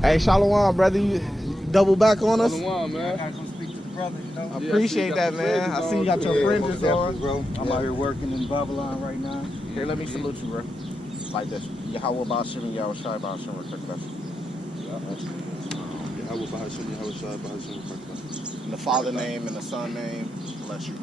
Hey, Shalom, brother. You double back on us? Shalom, man. I gotta go speak to the brother, you know. I appreciate that, man. I see you got your fringes on. Bro. I'm out here working in Babylon right now. Here, let me salute you, bro. Like this. Yahweh Ba'Shem and Yahweh Shai Ba'Shem. In the Father name and the Son name, bless you.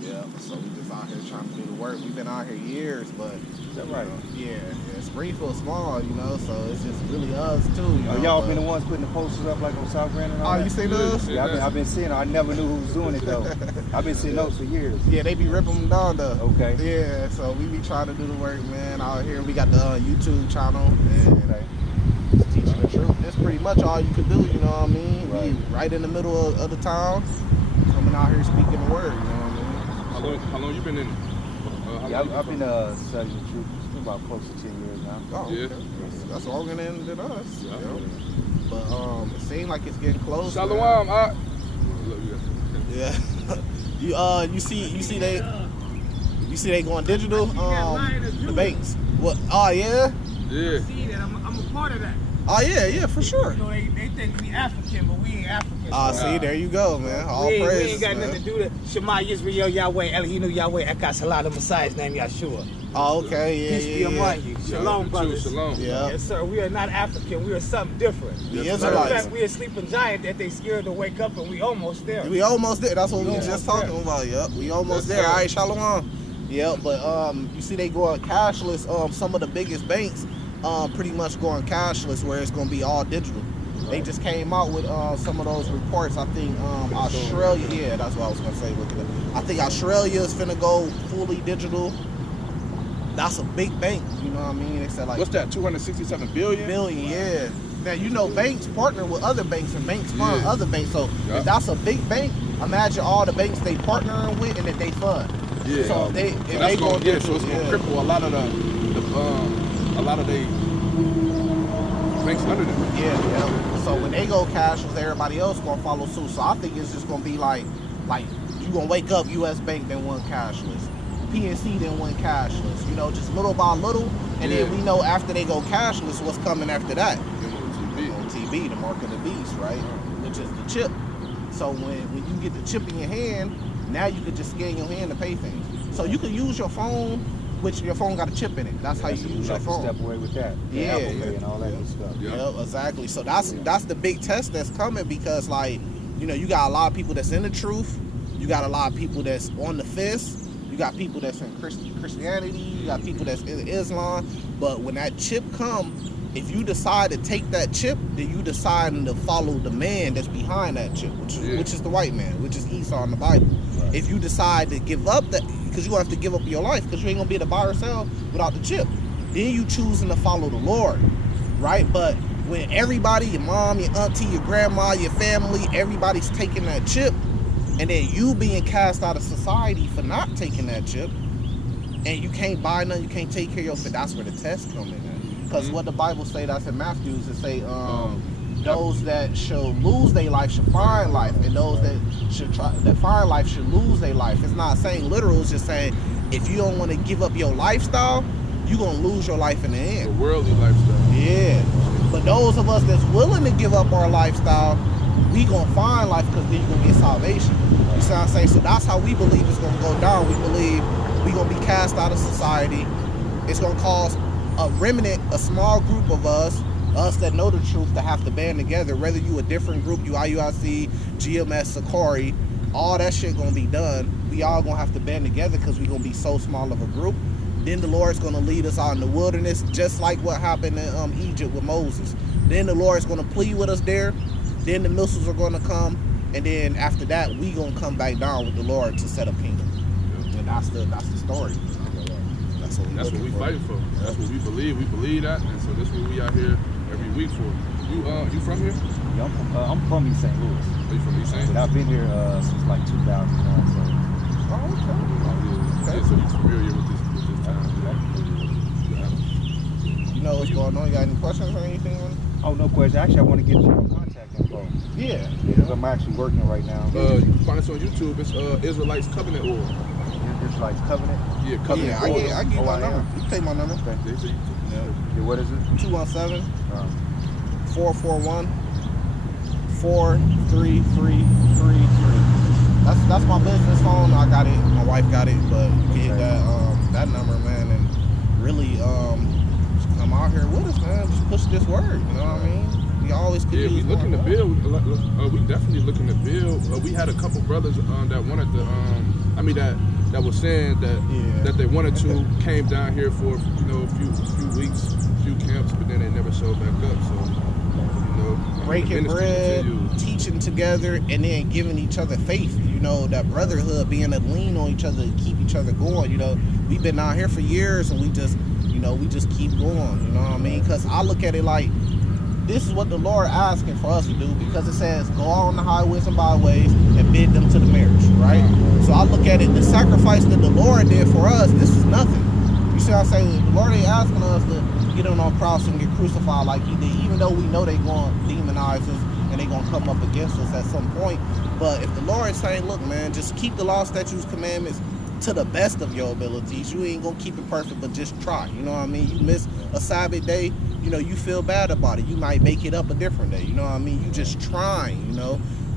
Yeah, so we just out here trying to do the work. We've been out here years, but Is that right? Yeah, Springfield small, you know, so it's just really us too. You know, y'all been the ones putting the posters up like on South Grand and all that? You seen those? Yeah, I've been seeing them. I never knew who was doing it though. I've been seeing those for years. Yeah, they be ripping them down though. Okay. Yeah, so we be trying to do the work, man. Out here, we got the YouTube channel and teaching the truth. That's pretty much all you can do, you know what I mean? Right. We right in the middle of the town, coming out here speaking the word, you know what I mean? How long you been in it? I've been studying the truth for about close to 10 years now. Oh, yeah. Okay. That's longer than us. Yeah. You know? But it seems like it's getting close. Shalom, Yeah. you see they going digital. The banks. What? Oh yeah. Yeah. See that I'm a part of that. Oh yeah, for sure. So they think we African, but we ain't African. See, there you go, man. All we praise. ain't got nothing to do with Shema Yisrael Yahweh Elohim Yahweh Eka Salah, the Messiah's name Yahshua. Oh, okay, Peace be among you. Shalom, brothers. Shalom. Yeah. Yes, sir. We are not African. We are something different. The Matter of Israelites. fact, we a sleeping giant that they scared to wake up, and we almost there. We almost there. That's what we was just talking about. Yep, we almost there. All right, shalom. Yep, but you see they going cashless. Some of the biggest banks, pretty much going cashless, where it's going to be all digital. They just came out with some of those reports. I think Australia. Yeah, that's what I was going to say. Look at it. I think Australia is finna go fully digital. That's a big bank. You know what I mean? They said like What's that? 267 billion? billion. Yeah. Now you know banks partner with other banks and banks fund other banks. So if that's a big bank, imagine all the banks they partnering with and that they fund. Yeah. So if they go go so it's gonna cripple a lot of the banks under them. Yeah. So when they go cashless, everybody else gonna follow suit. So I think it's just gonna be like you gonna wake up, U.S. Bank then went cashless, PNC then went cashless. You know, just little by little, and then we know after they go cashless, what's coming after that? OTB, the mark of the beast, right? Which is the chip. So when you get the chip in your hand, now you can just scan your hand to pay things. So you can use your phone, which your phone got a chip in it. That's how you use your phone. Step away with that. Yeah. Apple Pay and all that good stuff. Yep, exactly. So that's the big test that's coming because, like, you know, you got a lot of people that's in the truth. You got a lot of people that's on the fence. You got people that's in Christianity. You got people that's in Islam. But when that chip come, if you decide to take that chip, then you decide to follow the man that's behind that chip, which is the white man, which is Esau in the Bible. Right. If you decide to give up that, because you're going to have to give up your life, because you ain't going to be able to buy or sell without the chip. Then you choosing to follow the Lord, right? But when everybody, your mom, your auntie, your grandma, your family, everybody's taking that chip, and then you being cast out of society for not taking that chip, and you can't buy nothing, you can't take care of yourself, that's where the test come in at. Because what the Bible say, that's in Matthew, is to say, those that shall lose their life should find life, and those that find life should lose their life. It's not saying literal, it's just saying if you don't want to give up your lifestyle, you're going to lose your life in the end. A worldly lifestyle. Yeah. But those of us that's willing to give up our lifestyle, we going to find life because then you're going to get salvation. You see what I'm saying? So that's how we believe it's going to go down. We believe we're going to be cast out of society. It's going to cause a remnant, a small group of us that know the truth, to have to band together. Whether you a different group, you IUIC, GMS, Sakari, all that shit gonna be done. We all gonna have to band together because we gonna be so small of a group. Then the Lord's gonna lead us out in the wilderness, just like what happened in Egypt with Moses. Then the Lord's gonna plead with us there. Then the missiles are gonna come, and then after that, we gonna come back down with the Lord to set up kingdom. And that's the story. That's what we fighting for. That's what we believe. We believe that, and so that's what we out here every week for. You from here? Yeah, I'm from East St. Louis. Are you from East St. But I've been here since like 2001. So. Okay. So you're familiar with this town? You know what's going on? You got any questions or anything? Oh, no question. Actually, I want to get your contact info. Yeah. Because I'm actually working right now. You can find us on YouTube. It's Israelites Covenant Oil. Israelites Covenant? Yeah, Covenant Oil. Yeah, I give you my number. You can take my number. Okay. Yeah. What is it? 217 441-43333. That's my business phone. I got it. My wife got it, but you can hit that number, man, and really just come out here with us, man. Just push this word. You know what I mean? We always could use we looking to more. build. We definitely looking to build. We had a couple brothers that wanted to. That was saying that they wanted to came down here for a few weeks, few camps, but then they never showed back up. So breaking bread, teaching together, and then giving each other faith. That brotherhood, being a lean on each other to keep each other going. We've been out here for years, and we just keep going. You know what I mean? Because I look at it like, this is what the Lord asking for us to do, because it says, go on the highways and byways and bid them to the marriage, right? So I look at it, the sacrifice that the Lord did for us, this is nothing. You see what I'm saying? The Lord ain't asking us to get on a cross and get crucified like he did, even though we know they going to demonize us and they going to come up against us at some point. But if the Lord is saying, look, man, just keep the law, statutes, commandments to the best of your abilities. You ain't going to keep it perfect, but just try. You know what I mean? You miss a Sabbath day, you feel bad about it. You might make it up a different day. You know what I mean? You just trying,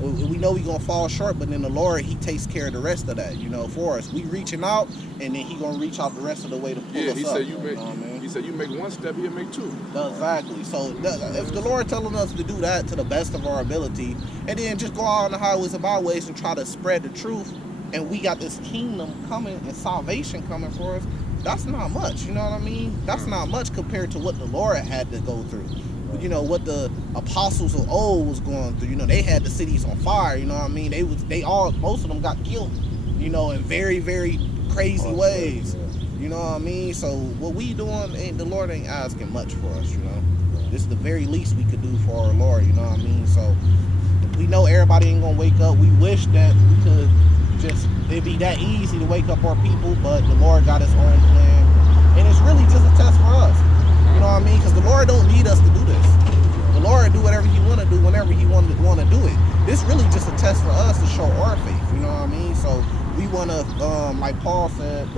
We know we going to fall short, but then the Lord, he takes care of the rest of that, for us. We reaching out, and then he going to reach out the rest of the way to pull us up. He said you make one step, he'll make two. Exactly. So if the Lord telling us to do that to the best of our ability, and then just go out on the highways and byways and try to spread the truth, and we got this kingdom coming and salvation coming for us, that's not much, you know what I mean? That's not much compared to what the Lord had to go through. What the apostles of old was going through. They had the cities on fire, you know what I mean? Most of them got killed, in very, very crazy ways. You know what I mean? So what we doing, the Lord ain't asking much for us, This is the very least we could do for our Lord, you know what I mean? So we know everybody ain't gonna wake up. We wish that we could it'd be that easy to wake up our people, but the Lord got his own plan. And it's really just a test for us. You know what I mean? Because the Lord don't need us to do this. The Lord do whatever he want to do whenever he want to do it. This really just a test for us to show our faith. You know what I mean? So we want to, like Paul said,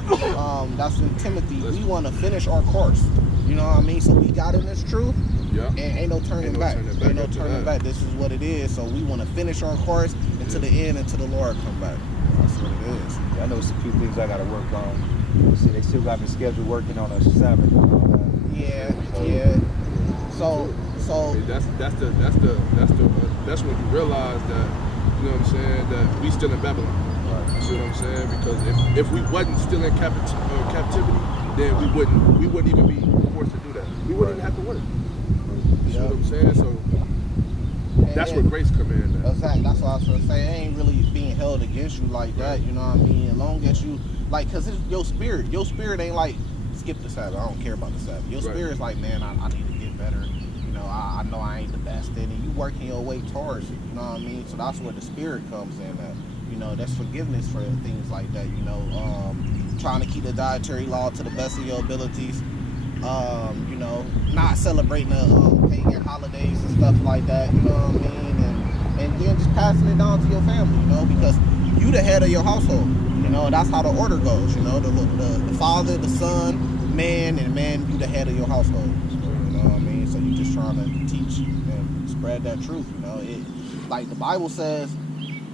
that's in Timothy, we want to finish our course. You know what I mean? So we got in this truth. Yeah. And ain't no turning back. Ain't no turning back. This is what it is. So we want to finish our course until the end, until the Lord come back. That's what it is. I know it's a few things I got to work on. See, they still got me scheduled working on a Sabbath and all that. Yeah. So that's when you realize that, that we still in Babylon. Right. You see what I'm saying? Because if we wasn't still in captivity, then we wouldn't even be forced to do that. We wouldn't even have to work. You see what I'm saying? So that's where grace come in. Exactly. That's what I was going to say. It ain't really being held against you like that. You know what I mean? As long as you, because it's your spirit. Your spirit ain't like, skip the Sabbath. I don't care about the Sabbath. Your spirit's like, man, I need to get better. I know I ain't the best. And you working your way towards it. You know what I mean? So that's where the spirit comes in at. That's forgiveness for things like that. Trying to keep the dietary law to the best of your abilities. Not celebrating the pagan holidays and stuff like that, you know what I mean? And then just passing it down to your family, because you the head of your household, that's how the order goes, the father, the son, man, and man, you the head of your household, you know what I mean? So you just trying to teach and spread that truth, like the Bible says,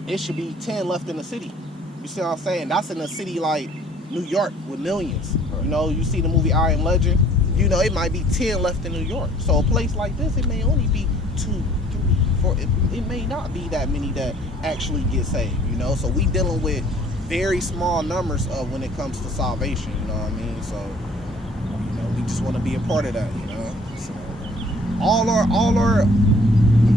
it should be 10 left in the city. You see what I'm saying? That's in a city like New York with millions. You see the movie I Am Legend, it might be 10 left in New York. So a place like this, it may only be 2, 3, 4. It may not be that many that actually get saved, So we dealing with very small numbers of when it comes to salvation, you know what I mean? So, we just want to be a part of that, So all our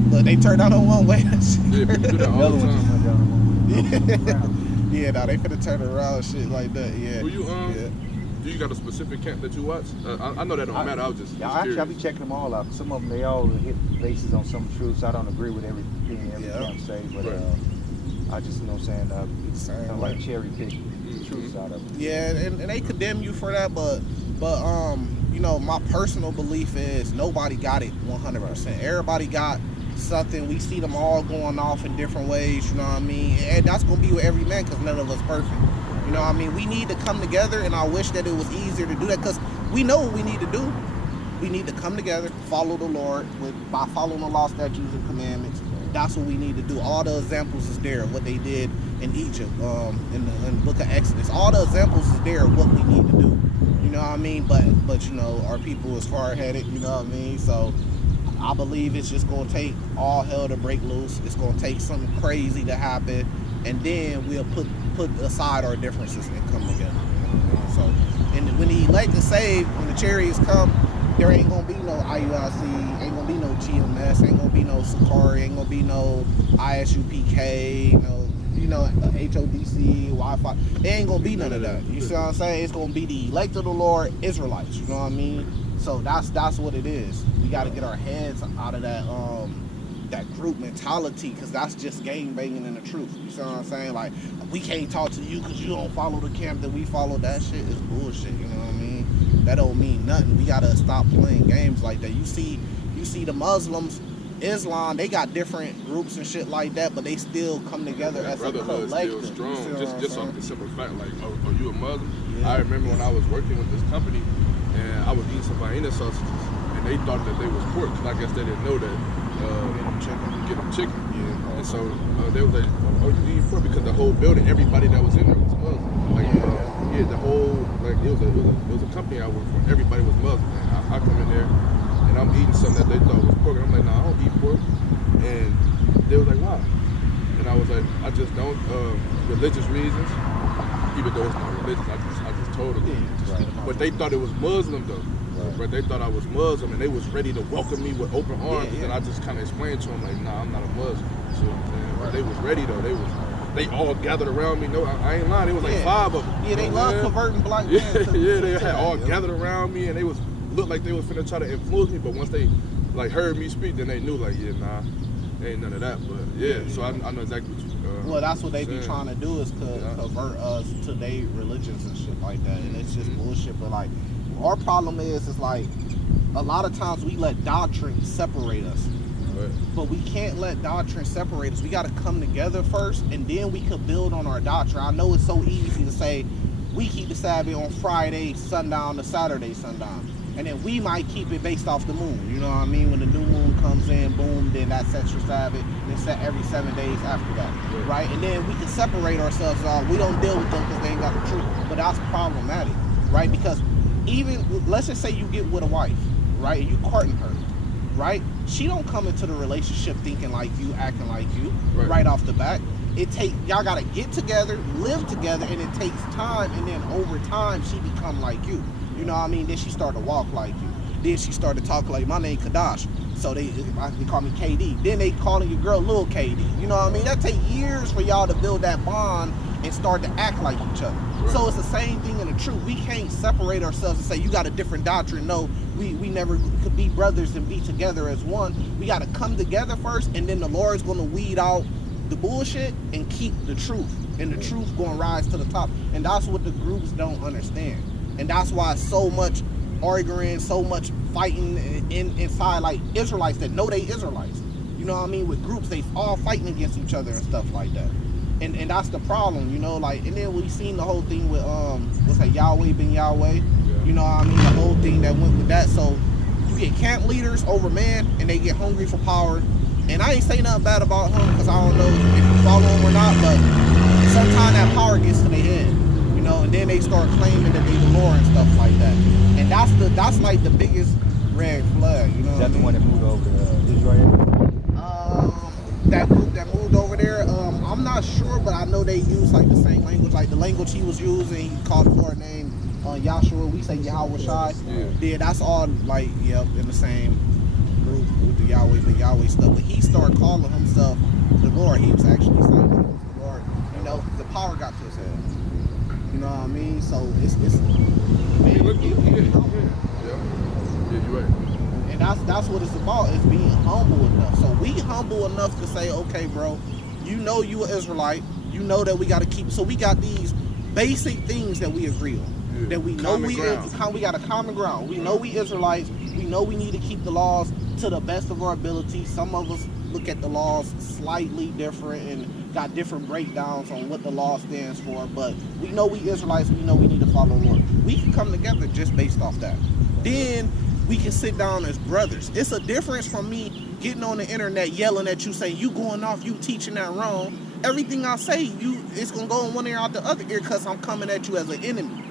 look, they turned out on one way. Yeah, people do that all the time. Yeah, now they finna turn around and shit like that. Yeah. Do you got a specific camp that you watch? I know that don't matter. I was just I be checking them all out. Some of them, they all hit bases on some truths. I don't agree with everything every camp say, but I just, kind of like cherry pick truths out of it. Yeah, and they condemn you for that, but my personal belief is nobody got it 100%. Everybody got something. We see them all going off in different ways, you know what I mean? And that's going to be with every man, because none of us perfect. You know what I mean? We need to come together, and I wish that it was easier to do that, because we know what we need to do. We need to come together, follow the Lord by following the law, statutes, and commandments. That's what we need to do. All the examples is there, what they did in Egypt, in the book of Exodus. All the examples is there, what we need to do. You know what I mean? But you know, our people is hard-headed, you know what I mean? So I believe it's just going to take all hell to break loose. It's going to take something crazy to happen, and then we'll put aside our differences and come together. So, and when the elect is saved, when the chariots come, there ain't gonna be no IUIC, ain't gonna be no GMS, ain't gonna be no Sakari, ain't gonna be no ISUPK, you know, HODC, Wi-Fi. It ain't gonna be none of that. You see what I'm saying? It's gonna be the elect of the Lord, Israelites. You know what I mean? So that's what it is. We got to get our heads out of that group mentality, because that's just gang banging in the truth. You see what I'm saying? Like, we can't talk to you because you don't follow the camp that we follow. That shit is bullshit. You know what I mean? That don't mean nothing. We gotta stop playing games like that. You see the Muslims, Islam, they got different groups and shit like that, but they still come together as a collective. Still strong. Just off the simple fact, like, are you a Muslim? Yeah. I remember when I was working with this company, and I was eating some hyena sausages, and they thought that they was pork, because I guess they didn't know that. Get them chicken. Yeah. And so they was like, oh, you eat pork? Because the whole building, everybody that was in there was Muslim. Like, the whole, like, it was a company I worked for. Everybody was Muslim. And I come in there, and I'm eating something that they thought was pork. And I'm like, nah, I don't eat pork. And they was like, why? And I was like, I just don't. Religious reasons. Even though it's not religious, I just told them. But they thought it was Muslim though. Right. They thought I was Muslim, and they was ready to welcome me with open arms. And then I just kind of explained to them, like, nah, I'm not a Muslim. So but they was ready though. They all gathered around me. No, I ain't lying. It was like 5 of them. Yeah, they love converting black men. They had all gathered around me, and they looked like they was finna try to influence me. But once they like heard me speak, then they knew, like, yeah, nah, ain't none of that. But so I know exactly what you. Well, that's what they be trying to do, is convert us to their religions and shit like that, and it's just bullshit. But like, our problem is like, a lot of times we let doctrine separate us. Right. But we can't let doctrine separate us. We got to come together first, and then we could build on our doctrine. I know it's so easy to say we keep the Sabbath on Friday sundown to Saturday sundown, and then we might keep it based off the moon. You know what I mean? When the new moon comes in, boom, then that sets your Sabbath, and set every 7 days after that, right? And then we can separate ourselves off. We don't deal with them because they ain't got the truth. But that's problematic, right? Because even, let's just say you get with a wife, right, and you courting her, right? She don't come into the relationship thinking like you, acting like you, right off the bat. Y'all gotta get together, live together, and it takes time, and then over time she become like you. You know what I mean? Then she start to walk like you. Then she started to talk like, my name Kadash, so they call me KD. Then they calling your girl Lil KD. You know what I mean? That take years for y'all to build that bond and start to act like each other. Right. So it's the same thing in the truth. We can't separate ourselves and say, you got a different doctrine. No, we never could be brothers and be together as one. We got to come together first, and then the Lord's going to weed out the bullshit and keep the truth. And the truth going to rise to the top. And that's what the groups don't understand. And that's why so much arguing, so much fighting inside, like Israelites that know they Israelites. You know what I mean? With groups, they all fighting against each other and stuff like that. And that's the problem, you know, like, and then we seen the whole thing with what's that, Yahweh ben Yahweh. You know what I mean? The whole thing that went with that. So you get camp leaders over man, and they get hungry for power. And I ain't say nothing bad about him, because I don't know if you follow him or not, but sometimes that power gets to their head, you know, and then they start claiming that they the Lord and stuff like that. And that's like the biggest red flag, you know what I mean? That's the one that moved over to Israel? That group that moved over there, I'm not sure, but I know they use like the same language, like the language he was using. He called the Lord name Yahshua. We say Yahweh Shai. Yeah, that's all like, in the same group with the Yahweh, the Yahweh stuff. But he started calling himself the Lord. He was actually saying he was the Lord. You know, the power got to his head. You know what I mean? So it's you're right. And that's what it's about, is being humble enough. So we humble enough to say, okay, bro, you know you an Israelite. You know that we got to keep. So we got these basic things that we agree on. Yeah. That we know we got a common ground. We know we Israelites. We know we need to keep the laws to the best of our ability. Some of us look at the laws slightly different and got different breakdowns on what the law stands for. But we know we Israelites. We know we need to follow the Lord. We can come together just based off that. Then we can sit down as brothers. It's a difference from me getting on the internet yelling at you saying you going off, you teaching that wrong. Everything I say, it's gonna go in one ear out the other ear because I'm coming at you as an enemy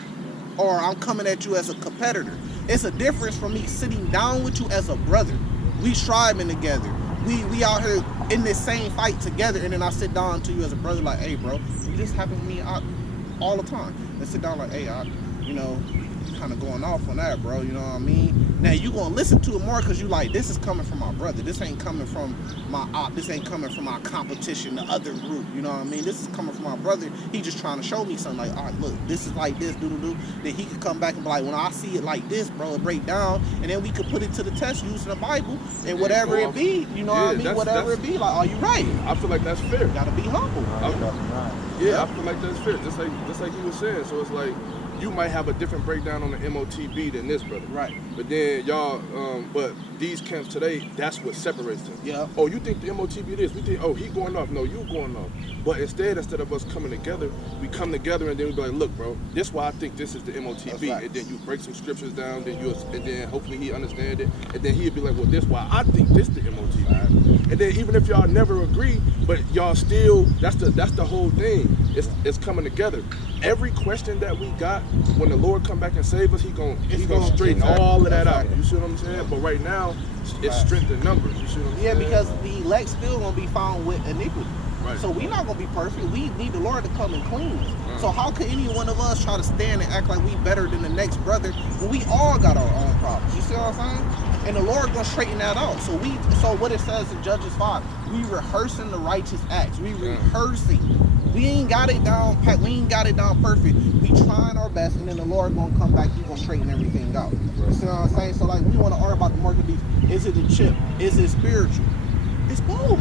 or I'm coming at you as a competitor. It's a difference from me sitting down with you as a brother. We striving together. We out here in this same fight together, and then I sit down to you as a brother like, hey bro, this happened to me all the time. And sit down like, hey, you know, kind of going off on that, bro, you know what I mean? Now you gonna listen to it more because you like, this is coming from my brother. This ain't coming from my this ain't coming from my competition, the other group, you know what I mean? This is coming from my brother. He just trying to show me something like, all right, look, this is like this, do. Then he could come back and be like, when I see it like this, bro, it break down, and then we could put it to the test using the Bible and whatever it be, you know what I mean? Whatever it be, like, are you right? I feel like that's fair. You gotta be humble. Yeah, I feel like that's fair. Just like you were saying. So it's like, you might have a different breakdown on the MOTB than this brother. Right. But then y'all, but these camps today, that's what separates them. Yeah. Oh, you think the MOTB this? We think, oh, he going off. No, you going off. But instead of us coming together, we come together and then we be like, look, bro, this is why I think this is the MOTB. Right. And then you break some scriptures down, and then hopefully he understand it. And then he'll be like, well, this is why I think this the MOTB. Right. And then even if y'all never agree, but y'all still, that's the whole thing. It's coming together. Every question that we got, when the Lord come back and save us, he gonna straighten all of that out. You see what I'm saying? But right now, it's strength in numbers. You see what I'm saying? Yeah, because the elect still gonna be found with iniquity. Right. So we're not gonna be perfect. We need the Lord to come and clean us. So how could any one of us try to stand and act like we better than the next brother when we all got our own problems? You see what I'm saying? And the Lord gonna straighten that out. So what it says in Judges 5, we rehearsing the righteous acts. We rehearsing. We ain't got it down pat. We ain't got it down perfect. We trying our best, and then the Lord gonna come back. He gonna straighten everything out. You see what I'm saying? So like, we want to argue about the market beast. Is it a chip? Is it spiritual? It's both.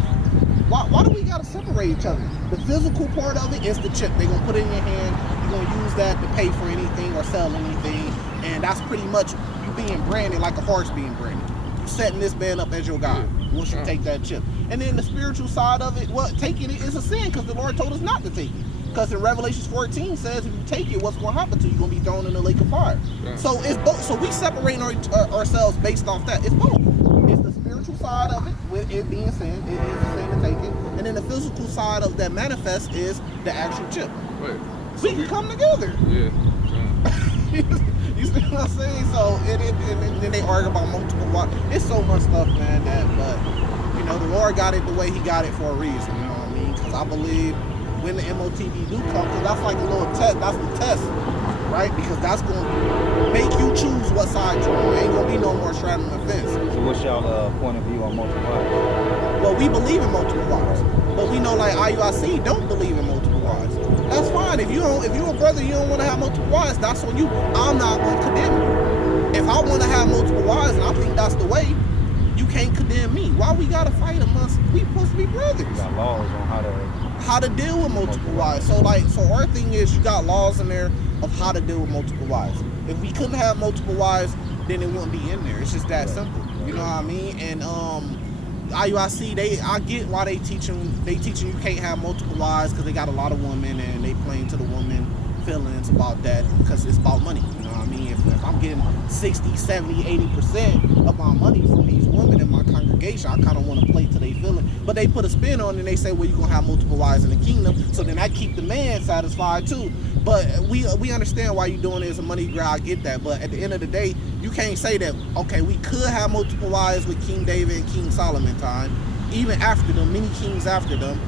Why do we gotta separate each other? The physical part of it is the chip. They gonna put it in your hand. You're gonna use that to pay for anything or sell anything, and that's pretty much you being branded like a horse being branded. You setting this man up as your God. Once you take that chip. And then the spiritual side of it, well, taking it is a sin because the Lord told us not to take it. Because in Revelation 14 says if you take it, what's going to happen to you? You're going to be thrown in the lake of fire. So it's both. So we separating ourselves based off that. It's both. It's the spiritual side of it, with it being sin. It is a sin to take it. And then the physical side of that manifest is the actual chip. Right. So we can come together. Yeah. You see what I'm saying? So and then they argue about multiple wives. It's so much stuff, man. But you know, the Lord got it the way He got it for a reason. You know what I mean? Because I believe when the MOTB do come, because that's like a little test. That's the test, right? Because that's gonna make you choose what side you're on. Ain't gonna be no more straddling the fence. So what's y'all point of view on multiple wives? Well, we believe in multiple wives, but we know like IUIC don't believe in multiple wives. That's fine. If you're a brother, you don't want to have multiple wives, that's on you. I'm not going to condemn you. If I want to have multiple wives and I think that's the way, you can't condemn me. Why we got to fight amongst, we supposed to be brothers. You got laws on how to deal with multiple wives. So our thing is you got laws in there of how to deal with multiple wives. If we couldn't have multiple wives, then it wouldn't be in there. It's just that simple. You know what I mean? And IUIC, I get why they teaching you can't have multiple wives because they got a lot of women and they playing to the woman feelings about that because it's about money. You know what I mean? If I'm getting 60, 70, 80% of my money from these women in my congregation, I kind of want to play to their feelings. But they put a spin on it and they say, well, you're going to have multiple wives in the kingdom. So then I keep the man satisfied too. But we understand why you're doing it as a money grab. I get that. But at the end of the day, you can't say that, okay, we could have multiple wives with King David and King Solomon time, even after them, many kings after them.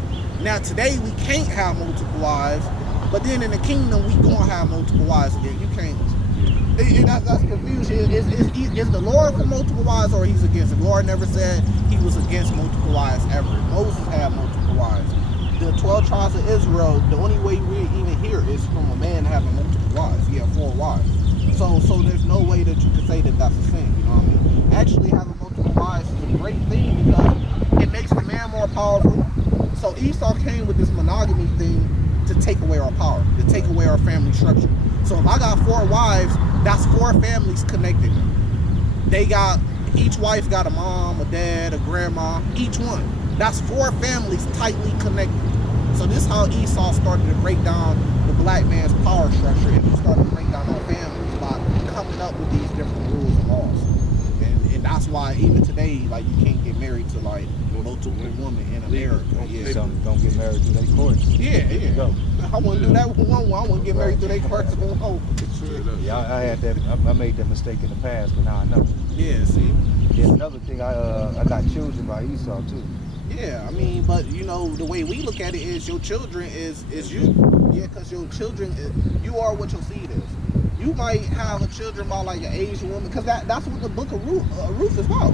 Now today we can't have multiple wives, but then in the kingdom we gonna have multiple wives again. You can't. That's confusion. Is the Lord for multiple wives or He's against it? The Lord never said He was against multiple wives ever. Moses had multiple wives. The 12 tribes of Israel, the only way we even hear is from a man having multiple wives. He had 4 wives. So there's no way that you could say that that's a sin. You know what I mean? Actually, having multiple wives is a great thing because it makes the man more powerful. So Esau came with this monogamy thing to take away our power, to take away our family structure. So if I got 4 wives, that's 4 families connected. Each wife got a mom, a dad, a grandma, each one. That's 4 families tightly connected. So this is how Esau started to break down the black man's power structure, and he started to break down our families by coming up with these different rules and laws. that's why even today, like, you can't get married to like multiple women in America. Yeah, some don't get married through their courts. yeah. Go. I wouldn't do that with one. I wouldn't get married through their courts with one. Yeah, I had that. I made that mistake in the past, but now I know. Yeah, see. There's another thing. I got children by Esau too. Yeah, I mean, but you know, the way we look at it is your children is you. Yeah, because your children, you are what your seed is. You might have a children by like an Asian woman, because that's what the book of Ruth is about.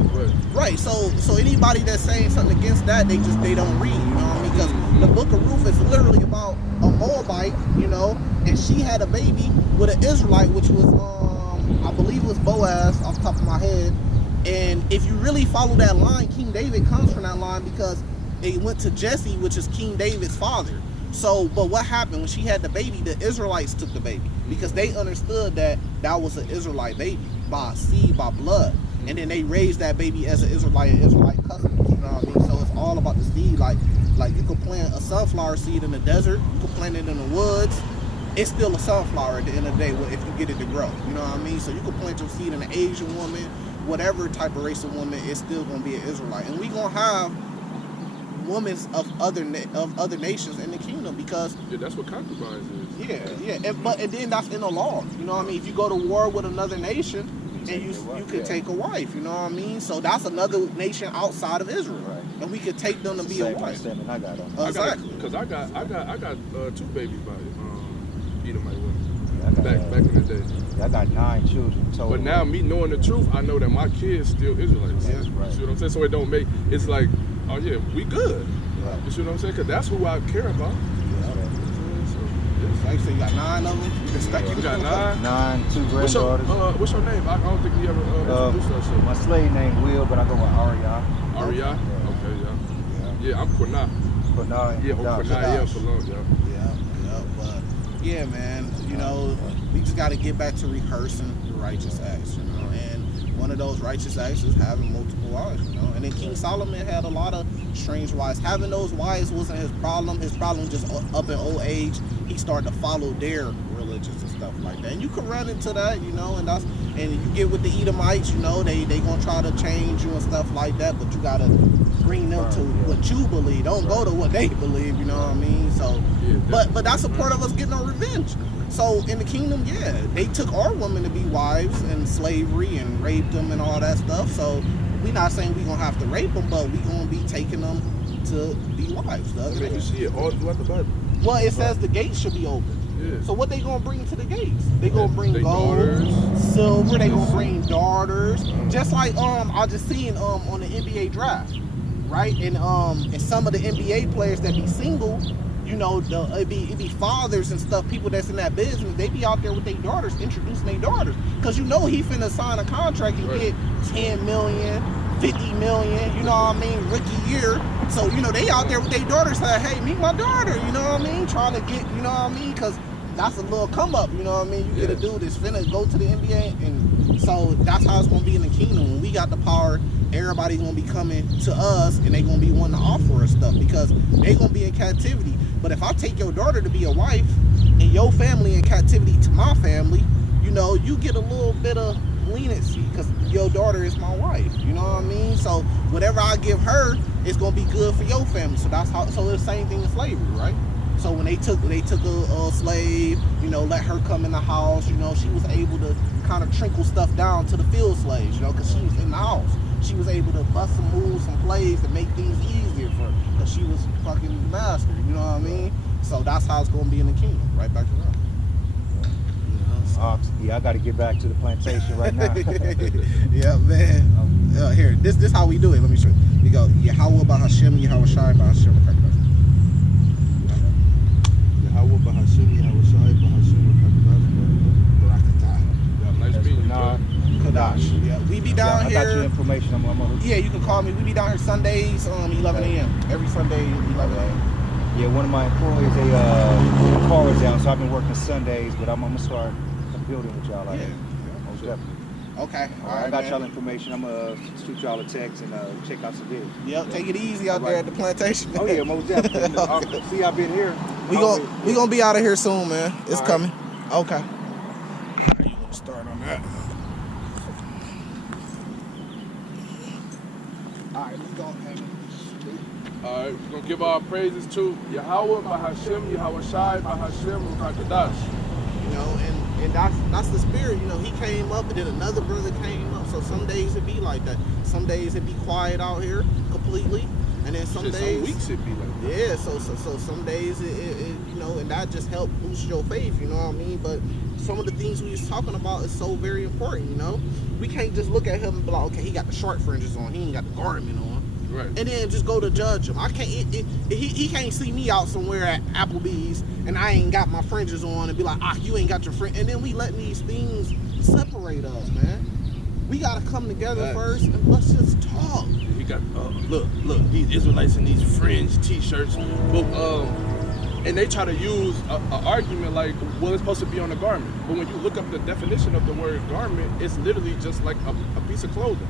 Right. So anybody that's saying something against that, they don't read. You know what I mean? Because the book of Ruth is literally about a Moabite, you know, and she had a baby with an Israelite, which was I believe it was Boaz, off the top of my head. And if you really follow that line, King David comes from that line because it went to Jesse, which is King David's father. So, but what happened when she had the baby? The Israelites took the baby because they understood that was an Israelite baby by seed, by blood. And then they raised that baby as an Israelite custom. You know what I mean? So it's all about the seed. Like you could plant a sunflower seed in the desert, you could plant it in the woods. It's still a sunflower at the end of the day if you get it to grow. You know what I mean? So you could plant your seed in an Asian woman, whatever type of race of woman, it's still gonna be an Israelite. And we gonna have women of other nations in the kingdom because that's what concubines is. Yeah. And then that's in the law. You know what I mean? If you go to war with another nation, and you could take a wife. You know what I mean? So that's another nation outside of Israel, right. And we could take them to be a wife. I got them. Exactly. Because I got 2 babies by Edomite women. Back in the day. I got 9 children total. But now, me knowing the truth, I know that my kids still Israelites. That's right. You see what I'm saying? So it don't make, it's like, oh yeah, we good. Right. You see what I'm saying? Because that's who I care about. Like you say, you got 9 of them. You got 9? 9, 2 granddaughters. What's your name? I don't think we ever introduced ourselves. My slave name Will, but I go with Aria. Aria? Okay, yeah. I'm Quana. Quana. Yeah, Quana, for long, Yeah. But yeah, man, you know, we just got to get back to rehearsing the righteous acts, you know, and one of those righteous acts is having multiple wives, you know. And then King Solomon had a lot of strange wives. Having those wives wasn't his problem. His problem just up in old age, he started to follow their religions and stuff like that. And you can run into that, you know, and you get with the Edomites, you know, they gonna try to change you and stuff like that, but you gotta bring them to what you believe. Don't go to what they believe, you know what I mean? So, but that's a part of us getting our revenge. So in the kingdom, yeah, they took our women to be wives in slavery and raped them and all that stuff. So we're not saying we're gonna have to rape them, but we're gonna be taking them to be wives. You see it all throughout the Bible. Well, it says the gates should be open. Yeah. So what they gonna bring to the gates? They gonna bring gold, daughters, silver. They gonna bring daughters. Just like I just seen on the NBA draft, right? And some of the NBA players that be single, you know, it be fathers and stuff. People that's in that business, they be out there with their daughters, introducing their daughters, because you know he finna sign a contract and get 10 million, 50 million. You know what I mean? Rookie year. So, you know, they out there with their daughters like, hey, meet my daughter, you know what I mean? Trying to get, you know what I mean? Because that's a little come up, you know what I mean? You get a dude that's finna go to the NBA, and so that's how it's gonna be in the kingdom. When we got the power, everybody's gonna be coming to us, and they gonna be wanting to offer us stuff because they gonna be in captivity. But if I take your daughter to be a wife, and your family in captivity to my family, you know, you get a little bit of leniency because your daughter is my wife, you know what I mean? So whatever I give her, it's gonna be good for your family. So that's how. So it's the same thing in slavery, right? So when they took a slave, you know, let her come in the house, you know, she was able to kind of trickle stuff down to the field slaves, you know, because she was in the house. She was able to bust some moves, some plays, and make things easier for her because she was fucking master, you know what I mean? So that's how it's gonna be in the kingdom, right back around. Yeah, I got to get back to the plantation right now. Yeah, man. Here, this how we do it. Let me show you. We go, Yahweh Bahashem, Yahweh Shai Bahashem. Yahweh Bahashem, Yahweh Shai Bahashem. Nice meeting you. Kadash. Yeah, we be down here. I got your information. Yeah, you can call me. We be down here Sundays, 11 a.m. Every Sunday, 11 a.m. Yeah, one of my employees, they car is down, so I've been working Sundays, but I'm gonna start building with y'all. Most definitely. Okay. All right, I got y'all information. I'm gonna shoot y'all a text and check out some videos. Yep. Take it easy out there at the plantation. Oh yeah, most definitely. Okay. See, I've been here. We gonna be out of here soon, man. It's coming. Okay. How you gonna start on that? All right, we're going to give our praises to Yahweh, Bahashem, Yahweh Shai, Bahashem, Ruhakadash. You know, and that's the spirit. You know, he came up and then another brother came up. So some days it be like that. Some days it be quiet out here completely. And then some days, some weeks it be like that. Yeah, so some days it you know, and that just helped boost your faith, you know what I mean? But some of the things we was talking about is so very important, you know? We can't just look at him and be like, okay, he got the short fringes on, he ain't got the garment on. Right. And then just go to judge him. I can't. He can't see me out somewhere at Applebee's and I ain't got my fringes on and be like, you ain't got your fringe. And then we letting these things separate us, man. We gotta come together first and let's just talk. He got look these Israelites in these fringe T-shirts, and they try to use an argument like, well, it's supposed to be on the garment. But when you look up the definition of the word garment, it's literally just like a piece of clothing.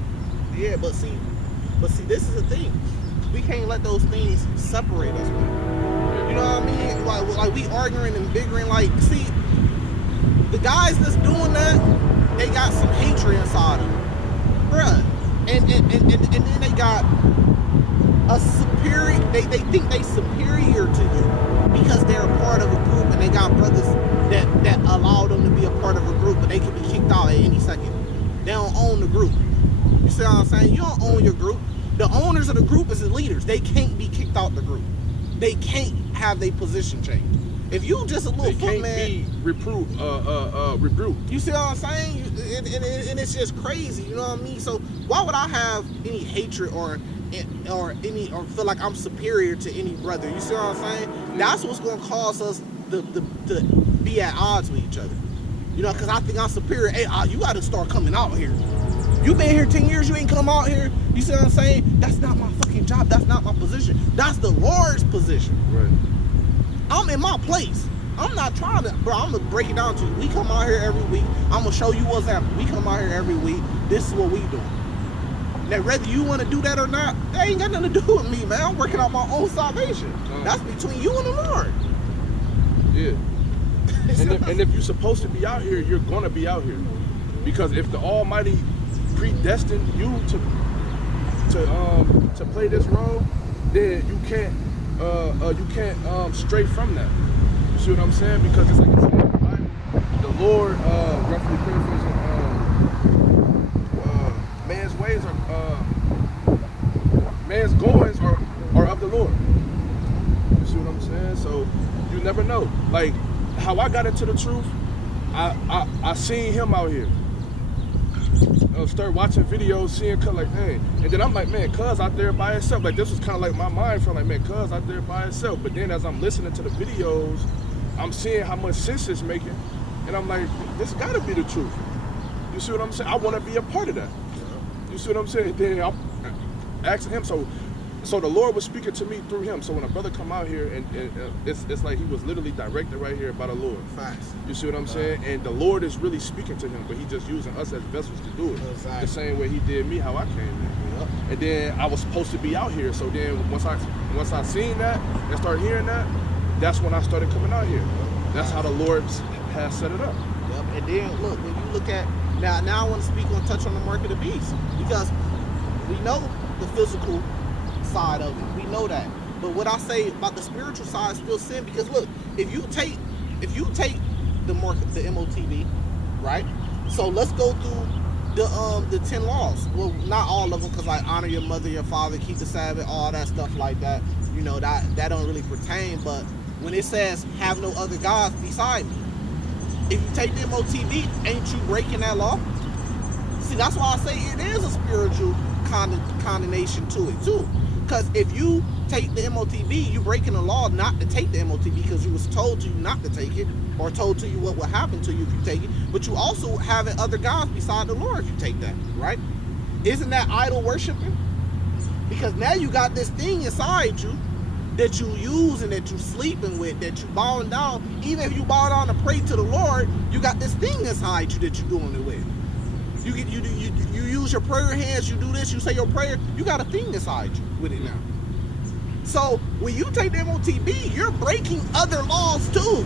Yeah, but see, this is the thing. We can't let those things separate us, man. You know what I mean? Like we arguing and bickering. Like, see, the guys that's doing that, they got some hatred inside of them, bruh. And then they got a superior. They think they superior to you because they're a part of a group, and they got brothers that allow them to be a part of a group, but they can be kicked out at any second. They don't own the group. You see what I'm saying? You don't own your group. The owners of the group is the leaders. They can't be kicked out the group. They can't have their position changed. If you just a little footman, they can't be rebuked. You see what I'm saying? And it's just crazy. You know what I mean? So why would I have any hatred or feel like I'm superior to any brother? You see what I'm saying? That's what's going to cause us to be at odds with each other. You know, because I think I'm superior. Hey, you got to start coming out here. You been here 10 years, you ain't come out here. You see what I'm saying? That's not my fucking job. That's not my position. That's the Lord's position. Right. I'm in my place. I'm not trying to, bro, I'm going to break it down to you. We come out here every week. I'm going to show you what's happening. We come out here every week. This is what we do. Now, whether you want to do that or not, that ain't got nothing to do with me, man. I'm working out my own salvation. That's between you and the Lord. Yeah. and if you're supposed to be out here, you're going to be out here. Because if the Almighty predestined you to play this role, then you can't stray from that. You see what I'm saying? Because it's like it's in the Bible, the Lord, roughly paraphrasing, man's ways are man's goings are of the Lord. You see what I'm saying? So you never know. Like how I got into the truth, I seen him out here. Start watching videos, seeing cuz like, hey, and then I'm like, man, cuz out there by itself. Like this was kind of like my mind from like, man, cuz out there by itself. But then as I'm listening to the videos, I'm seeing how much sense it's making, and I'm like, this gotta be the truth. You see what I'm saying? I want to be a part of that. You see what I'm saying? Then I'm asking him, so the Lord was speaking to me through him. So when a brother come out here, and it's like he was literally directed right here by the Lord. Facts. You see what I'm saying? And the Lord is really speaking to him, but he just using us as vessels to do it. Exactly. The same way he did me, how I came in. Yep. And then I was supposed to be out here. So then once I seen that and started hearing that, that's when I started coming out here. That's how the Lord has set it up. Yep. And then look, when you look at now I want to touch on the mark of the beast, because we know the physical side of it. We know that. But what I say about the spiritual side is still sin, because look, if you take the MOTB, right? So let's go through the 10 laws. Well, not all of them, because like honor your mother, your father, keep the Sabbath, all that stuff like that. You know, that don't really pertain. But when it says have no other gods beside me, if you take the MOTB, ain't you breaking that law? See, that's why I say it is a spiritual condemnation to it too. Because if you take the MOTB, you're breaking the law not to take the MOTB, because you was told to you not to take it, or told to you what will happen to you if you take it. But you also having other gods beside the Lord if you take that, right? Isn't that idol worshiping? Because now you got this thing inside you that you use and that you sleeping with, that you bowing down. Even if you bow down to pray to the Lord, you got this thing inside you that you're doing it with. You use your prayer hands, you do this, you say your prayer, you got a thing inside you with it now. So when you take the MOTB, you're breaking other laws too.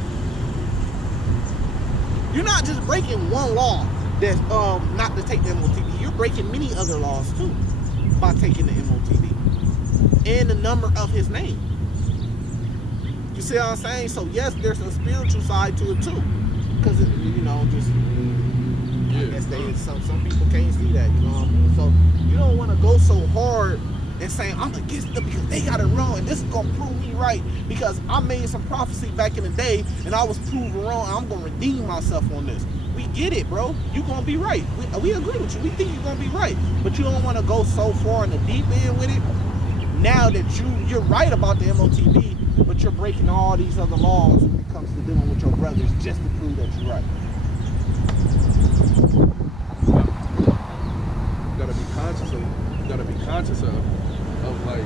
You're not just breaking one law that's not to take the MOTB, you're breaking many other laws too by taking the MOTB. and the number of his name. You see what I'm saying? So yes, there's a spiritual side to it too, because you know, just I guess some people can't see that. You know what I mean? So you don't want to go so hard and saying I'm against them because they got it wrong, and this is gonna prove me right because I made some prophecy back in the day and I was proven wrong. I'm gonna redeem myself on this. We get it, bro. You gonna be right. We agree with you. We think you're gonna be right, but you don't want to go so far in the deep end with it. Now that you're right about the MOTB, but you're breaking all these other laws when it comes to dealing with your brothers just to prove that you're right. You gotta be conscious of like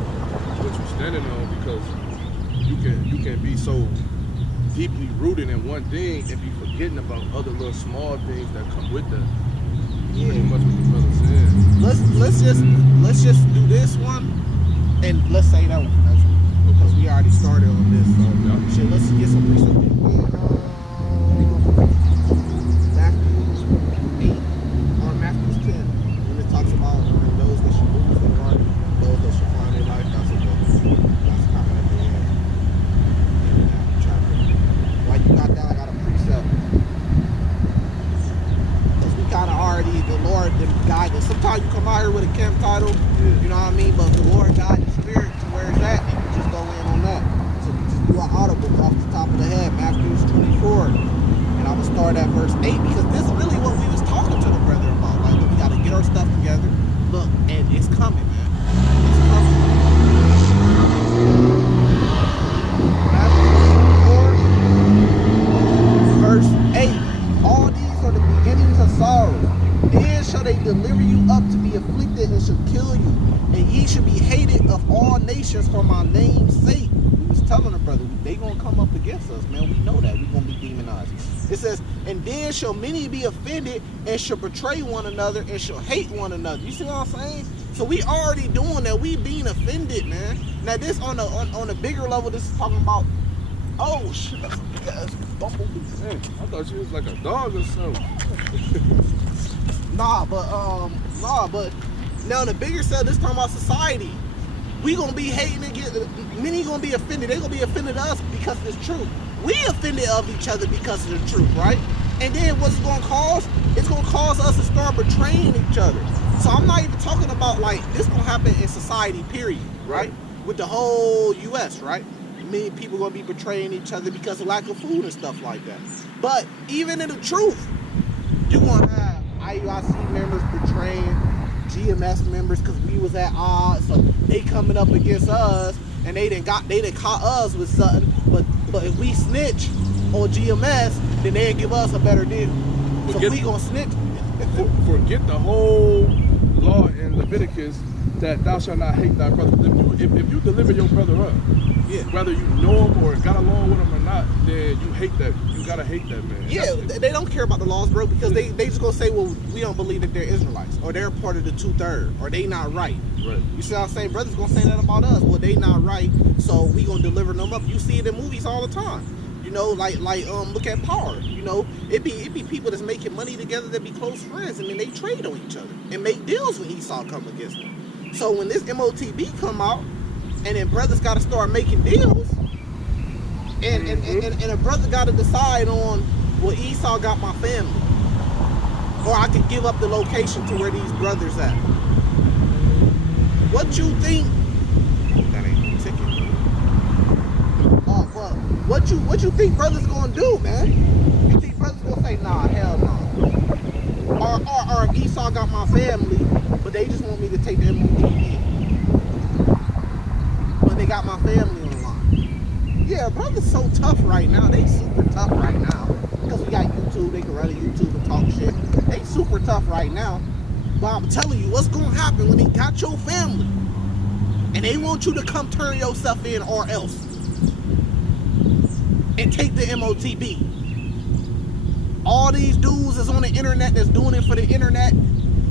what you're standing on, because you can be so deeply rooted in one thing and be forgetting about other little small things that come with that. Yeah. Pretty much what the brother said. Let's just do this one, and let's say that one because we already started on this. So yeah. shit, let's get some precept. Matthew 8 or Matthew 10 when it talks about those that should lose their heart, those that should find their life. That's kind of at the end in that chapter. Why you got that? I got a precept. We kind of already, the Lord guide us. Sometimes you come out here with a camp title, you know what I mean? But the Lord guide your spirit to where it's at, and you just go in on that. So we just do an audible off the top of the head, Matthew 24. And I will start at verse 8 because this is really what we was talking to the brother about. Like, look, we got to get our stuff together. Look, and it's coming, man. It's coming. Matthew 24, verse 8. All these are the beginnings of sorrows. Then shall they deliver you up to be afflicted and shall kill you. And ye shall be hated of all nations for my name's sake. We was telling the brother, they gonna come up against us, man. We know that. We gonna be demonized. It says, and then shall many be offended and shall betray one another and shall hate one another. You see what I'm saying? So we already doing that. We being offended, man. Now this on a bigger level, this is talking about, oh shit, that's a big ass bumblebee. Hey, I thought she was like a dog or something. Nah, but now the bigger side, this talking about society. We gonna be hating and get many gonna be offended. They gonna be offended of us because of this truth. We offended of each other because of the truth, right? And then what's it gonna cause? It's gonna cause us to start betraying each other. So I'm not even talking about like this gonna happen in society, period, right? With the whole US, right? Many people gonna be betraying each other because of lack of food and stuff like that. But even in the truth, you're gonna have IUIC members betraying GMS members because we was at odds, so they coming up against us and they done caught us with something, but if we snitch on GMS, then they'll give us a better deal. So we gonna snitch. Forget the whole law in Leviticus that thou shalt not hate thy brother. If you deliver your brother up, yeah, whether you know him or got along with him or not, then you hate that. You gotta hate that man. Yeah, they don't care about the laws, bro, because they just gonna say, well, we don't believe that they're Israelites, or they're part of the 2/3, or they not right. Right. You see what I'm saying? Brothers gonna say that about us. Well, they not right, so we gonna deliver them up. You see it in movies all the time. You know, like look at Power. You know, it be people that's making money together that be close friends, and then they trade on each other and make deals when Esau come against them. So when this MOTB come out, and then brothers got to start making deals, and a brother got to decide on, well, Esau got my family, or I can give up the location to where these brothers at. What you think? That ain't a ticket. Oh, well, what you think brothers gonna do, man? You think brothers gonna say, nah, hell no? Or Esau got my family, but they just want me to take the MOTB. But they got my family on the line. Yeah, brothers so tough right now. They super tough right now. Because we got YouTube, they can run to YouTube and talk shit. They super tough right now. But I'm telling you, what's gonna happen when they got your family and they want you to come turn yourself in or else and take the MOTB. All these dudes that's on the internet that's doing it for the internet,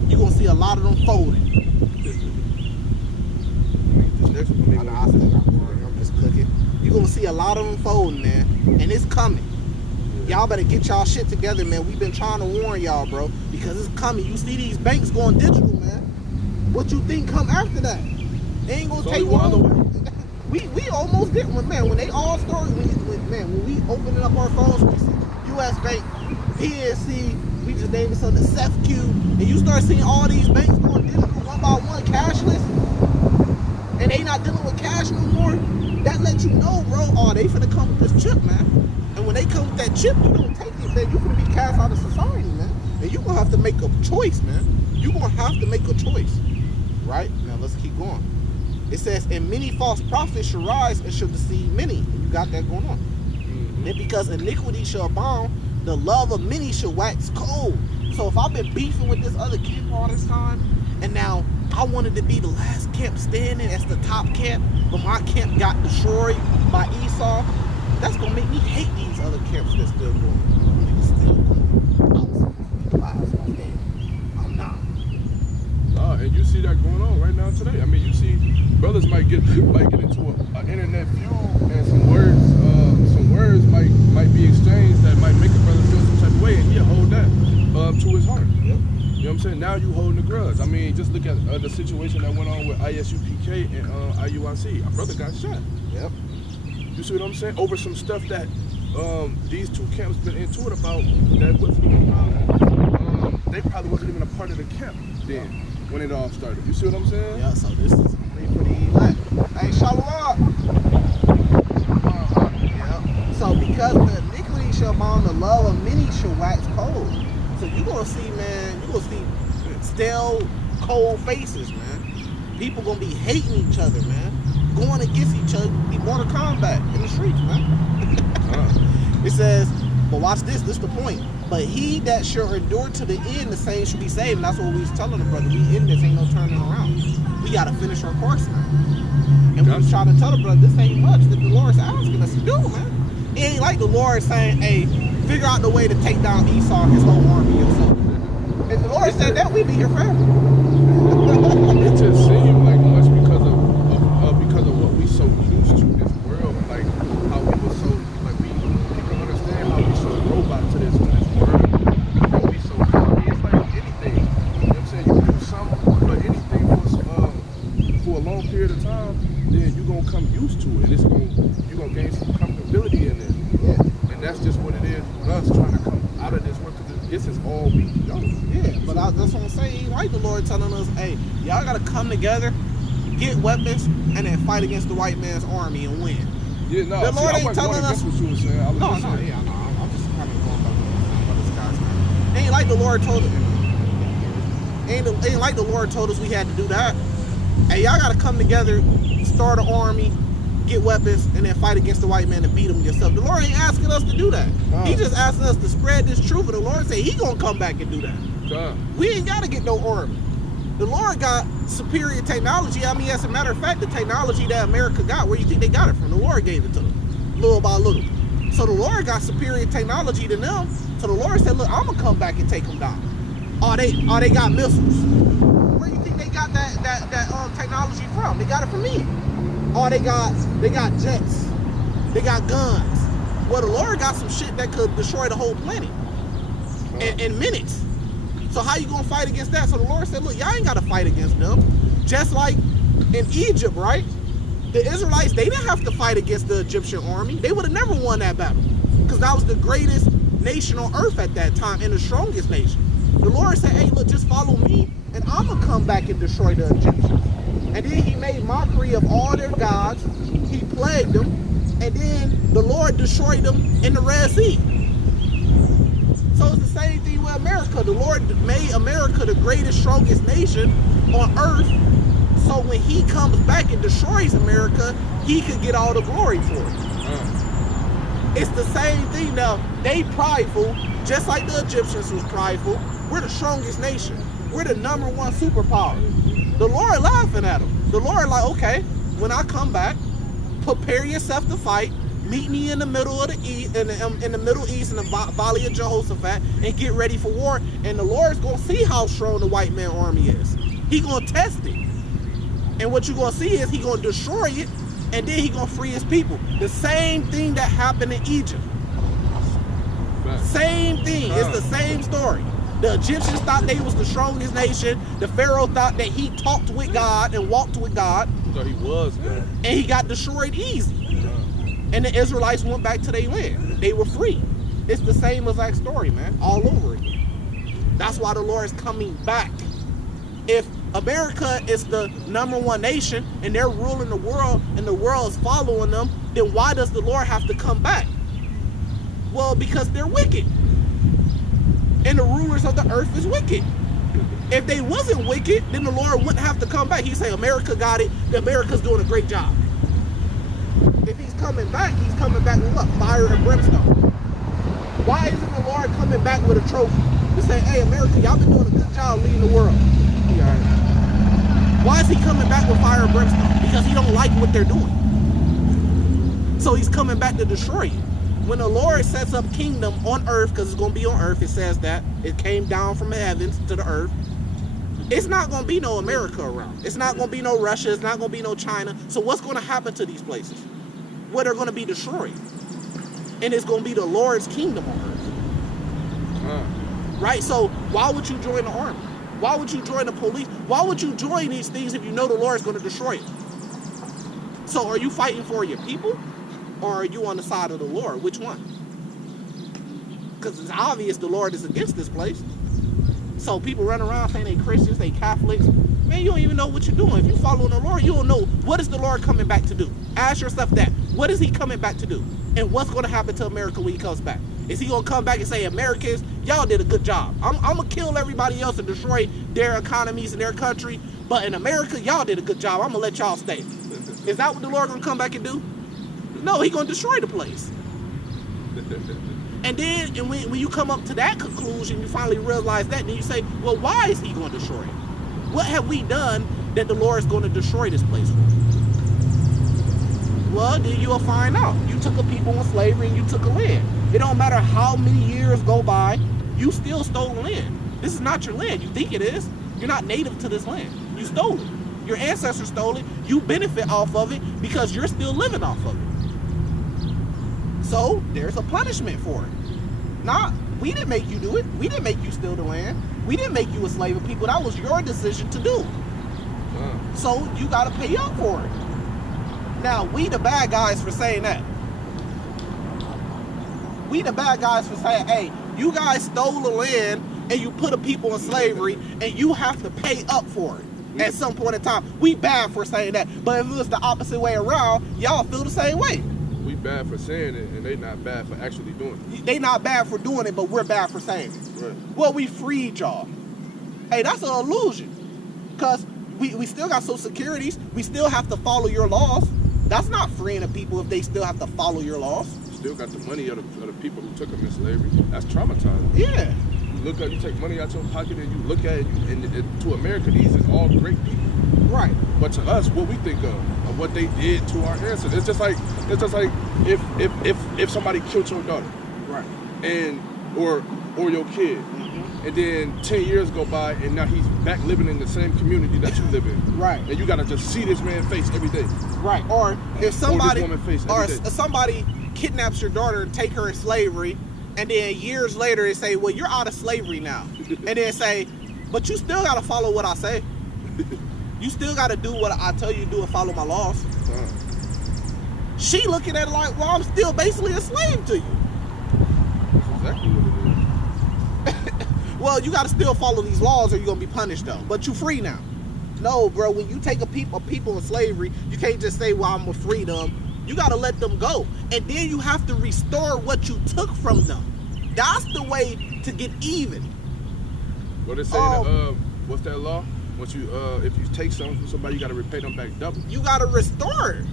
you're gonna see a lot of them folding. I'm just cooking. You're gonna see a lot of them folding, man. And it's coming. Y'all better get y'all shit together, man. We've been trying to warn y'all, bro, because it's coming. You see these banks going digital, man. What you think come after that? It ain't gonna It's take only one other long. way. We almost did when they all started when we opened up our phones, we see US Bank, PNC, we just named it something, SEFQ, and you start seeing all these banks going digital one by one cashless, and they not dealing with cash no more. That lets you know, bro, oh, they finna come with this chip, man. And when they come with that chip, you don't take it, man. You finna be cast out of society, man. And you gonna have to make a choice, man. You gonna have to make a choice, right? Now let's keep going. It says, and many false prophets shall rise and shall deceive many. And you got that going on. Mm-hmm. And because iniquity shall abound, the love of many shall wax cold. So if I've been beefing with this other camp all this time, and now I wanted to be the last camp standing as the top camp, but my camp got destroyed by Esau, that's gonna make me hate these other camps that's still going. Niggas still going. I'm not. And you see that going on right now today. I mean, you see brothers might get into an internet feud, and some words might be exchanged that might make a brother feel some type of way, and he'll hold that to his heart. Yep. You know what I'm saying? Now you holding the grudge. I mean, just look at the situation that went on with ISUPK and IUIC. A brother got shot. Yep. You see what I'm saying? Over some stuff that these two camps been into it about that wasn't even they probably wasn't even a part of the camp then when it all started. You see what I'm saying? Yeah, so this is pretty elect. Hey, shalom. Yeah. So because the iniquity shall abound, the love of many shall wax cold. So you gonna see, man, you gonna see stale, cold faces, man. People gonna be hating each other, man. Going against each other, be Mortal Kombat in the streets, man. It says, but watch this is the point. But he that shall endure to the end, the same shall be saved. And that's what we was telling the brother. We in this, ain't no turning around. We gotta finish our course now. And we was trying to tell the brother, this ain't much that the Lord's asking us to do, man. It ain't like the Lord saying, hey, figure out the way to take down Esau and his whole army yourself. If the Lord said that, we'd be here forever. It just seemed like much because of what we so used to this world, like how we were so people understand how we so robot to this world, how we so it's like anything. You know what I'm saying? You do something for anything for a long period of time, then you're gonna come used to it, and you're gonna gain some comfortability in it. Yeah. And that's just what it is with us trying to come out of this work, because this is all we know. Yeah, but that's what I'm saying. Like the Lord telling us, hey, y'all gotta come together, get weapons, and then fight against the white man's army and win. Yeah, no, the Lord ain't telling us. What you were saying. I'm just kind of going about this guy's man. Ain't like the Lord told us. Ain't like the Lord told us we had to do that. Hey, y'all gotta come together, start an army, get weapons, and then fight against the white man and beat them yourself. The Lord ain't asking us to do that. He just asking us to spread this truth, and the Lord say He gonna come back and do that. We ain't gotta get no army. The Lord got superior technology. I mean, as a matter of fact, the technology that America got, where you think they got it from? The Lord gave it to them, little by little. So the Lord got superior technology to them. So the Lord said, look, I'm gonna come back and take them down. Oh, they got missiles. Where you think they got that technology from? They got it from me. Oh, they got jets. They got guns. Well, the Lord got some shit that could destroy the whole planet in minutes. So how you gonna fight against that? So the Lord said, look, y'all ain't gotta fight against them. Just like in Egypt, right? The Israelites, they didn't have to fight against the Egyptian army. They would have never won that battle, because that was the greatest nation on earth at that time and the strongest nation. The Lord said, hey, look, just follow me, and I'm gonna come back and destroy the Egyptians. And then He made mockery of all their gods. He plagued them, and then the Lord destroyed them in the Red Sea. So it's the same thing with America. The Lord made America the greatest, strongest nation on earth. So when He comes back and destroys America, He could get all the glory for it. It's the same thing now. They prideful, just like the Egyptians was prideful. We're the strongest nation. We're the #1 superpower. The Lord laughing at them. The Lord like, okay, when I come back, prepare yourself to fight. Meet me in the middle of the East, in the Middle East, in the Valley of Jehoshaphat, and get ready for war. And the Lord's gonna see how strong the white man army is. He gonna test it, and what you gonna see is He gonna destroy it, and then He gonna free His people. The same thing that happened in Egypt. Same thing. It's the same story. The Egyptians thought they was the strongest nation. The Pharaoh thought that he talked with God and walked with God. So he was God. And he got destroyed easy. And the Israelites went back to their land. They were free. It's the same exact story, man, all over again. That's why the Lord is coming back. If America is the #1 nation and they're ruling the world and the world is following them, then why does the Lord have to come back? Well, because they're wicked. And the rulers of the earth is wicked. If they wasn't wicked, then the Lord wouldn't have to come back. He'd say, America got it. America's doing a great job. If he's coming back with what? Fire and brimstone. Why isn't the Lord coming back with a trophy to say, hey, America, y'all been doing a good job leading the world? Why is he coming back with fire and brimstone? Because he don't like what they're doing. So he's coming back to destroy you. When the Lord sets up kingdom on earth, because it's going to be on earth, it says that. It came down from the heavens to the earth. It's not going to be no America around. It's not going to be no Russia. It's not going to be no China. So what's going to happen to these places? Well, they're going to be destroyed. And it's going to be the Lord's kingdom on earth. Right? So why would you join the army? Why would you join the police? Why would you join these things if you know the Lord is going to destroy it? So are you fighting for your people? Or are you on the side of the Lord? Which one? Because it's obvious the Lord is against this place. So people run around saying they Christians, they Catholics. Man, you don't even know what you're doing. If you're following the Lord, you don't know what is the Lord coming back to do. Ask yourself that. What is he coming back to do? And what's going to happen to America when he comes back? Is he going to come back and say, Americans, y'all did a good job. I'm going to kill everybody else and destroy their economies and their country. But in America, y'all did a good job. I'm going to let y'all stay. Is that what the Lord going to come back and do? No, he's going to destroy the place. And then when you come up to that conclusion, you finally realize that, then you say, well, why is he going to destroy it? What have we done that the Lord is going to destroy this place for? Well, then you'll find out. You took a people in slavery and you took a land. It don't matter how many years go by, you still stole land. This is not your land. You think it is. You're not native to this land. You stole it. Your ancestors stole it. You benefit off of it because you're still living off of it. So there's a punishment for it. We didn't make you do it. We didn't make you steal the land. We didn't make you a slave of people. That was your decision to do. So you got to pay up for it. Now, we the bad guys for saying that. We the bad guys for saying, hey, you guys stole the land and you put a people in slavery and you have to pay up for it at some point in time. We bad for saying that. But if it was the opposite way around, y'all feel the same way. We bad for saying it and they not bad for actually doing it. They not bad for doing it, but we're bad for saying it. Right. Well, we freed y'all. Hey, that's an illusion. Because we still got social securities. We still have to follow your laws. That's not freeing the people if they still have to follow your laws. You still got the money of the people who took them in slavery. That's traumatizing. Yeah. You take money out your pocket and you look at it, and to America, these are all great people. Right. But to us, what we think of what they did to our ancestors, it's just like if somebody killed your daughter, right, and or your kid, and then 10 years go by and now he's back living in the same community that you live in, right, and you gotta just see this man's face every day, right, or if somebody or this woman's face every day. Somebody kidnaps your daughter and take her in slavery, and then years later they say, well, you're out of slavery now, and then say, but you still gotta follow what I say. You still got to do what I tell you to do and follow my laws. She looking at it like, well, I'm still basically a slave to you. That's exactly what it is. Well, you got to still follow these laws or you're going to be punished, though. But you free now. No, bro, when you take a people in slavery, you can't just say, well, I'm going to free them. You got to let them go. And then you have to restore what you took from them. That's the way to get even. What they say, what's that law? Once you, if you take something from somebody, you got to repay them back double. You got to restore it.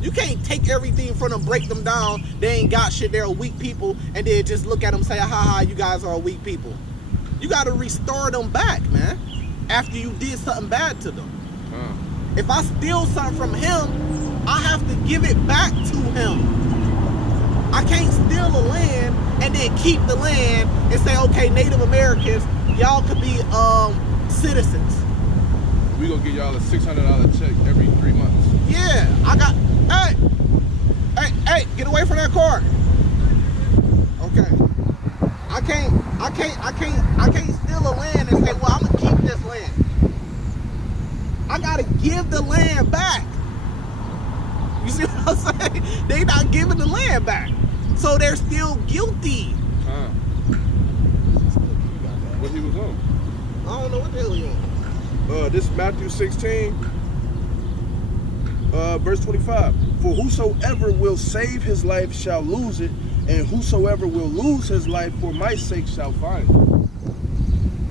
You can't take everything from them, break them down. They ain't got shit. They're a weak people. And then just look at them and say, ha, you guys are a weak people. You got to restore them back, man, after you did something bad to them. If I steal something from him, I have to give it back to him. I can't steal a land and then keep the land and say, okay, Native Americans, y'all could be citizens. We gonna give y'all a $600 check every 3 months. Yeah, hey, get away from that car. Okay. I can't steal a land and say, well, I'm gonna keep this land. I gotta give the land back. see what I'm saying? They not giving the land back. So they're still guilty. What he was on? I don't know what the hell he on. This is Matthew 16, verse 25. For whosoever will save his life shall lose it, and whosoever will lose his life for my sake shall find it.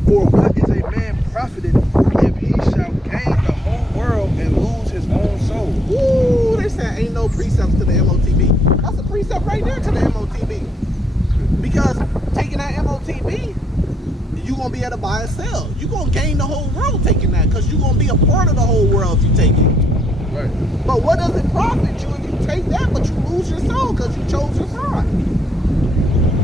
For what is a man profited if he shall gain the whole world and lose his own soul? Ooh, they said ain't no precepts to the MOTB. That's a precept right there to the MOTB. Because taking that MOTB, you're going to be able to buy and sell. You're going to gain the whole world taking that because you're going to be a part of the whole world if you take it. Right. But what does it profit you if you take that but you lose your soul because you chose your side?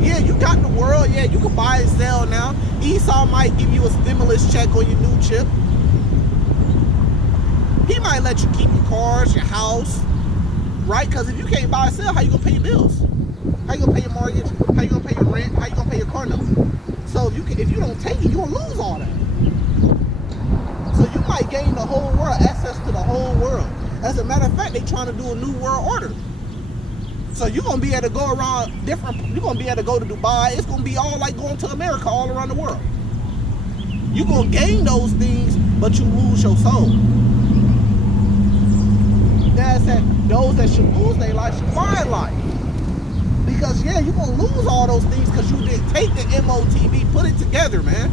Yeah, you got the world. Yeah, you can buy and sell now. Esau might give you a stimulus check on your new chip. He might let you keep your cars, your house, right? Because if you can't buy and sell, how you going to pay your bills? How you going to pay your mortgage? How you going to pay your rent? How you going to pay your car note? So if you don't take it, you're going to lose all that. So you might gain the whole world, access to the whole world. As a matter of fact, they're trying to do a new world order. So you're going to be able to go around you're going to be able to go to Dubai. It's going to be all like going to America all around the world. You're going to gain those things, but you lose your soul. Dad said those that should lose their life should find life. Because, yeah, you're going to lose all those things because you didn't take the MOTB. Put it together, man.